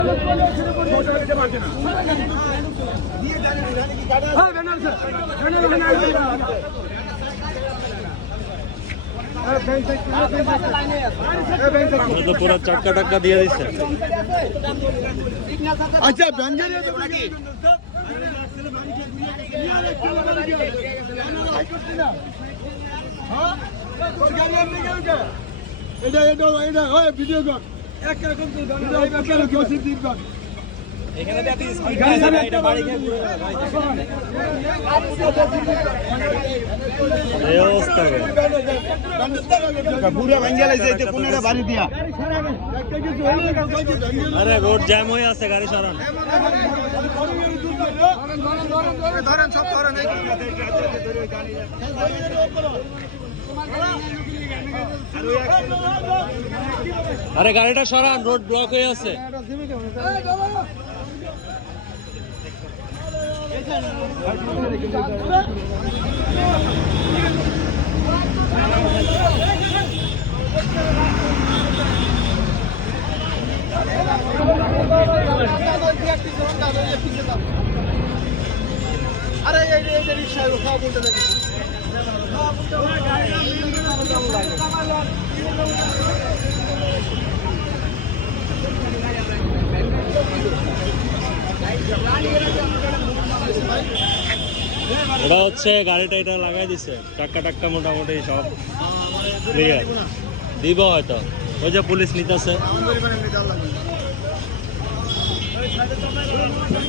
তো পুরো চাক্কা টাক্কা দিয়ে দিচ্ছে। আচ্ছা ভিডিও কর আরে রোড জ্যাম হয়ে আছে, গাড়ি সরান। আরে গাড়িটা সরান, রোড ব্লক হয়ে আছে। আরে এই রিক্সা খাওয়া বলতে নাকি ওটা হচ্ছে গাড়িটা এটা লাগাই দিছে, টাক্কা টাক্কা মোটামুটি সব ক্লিয়ার দিব হয়তো। ওই যে পুলিশ নিতেছে।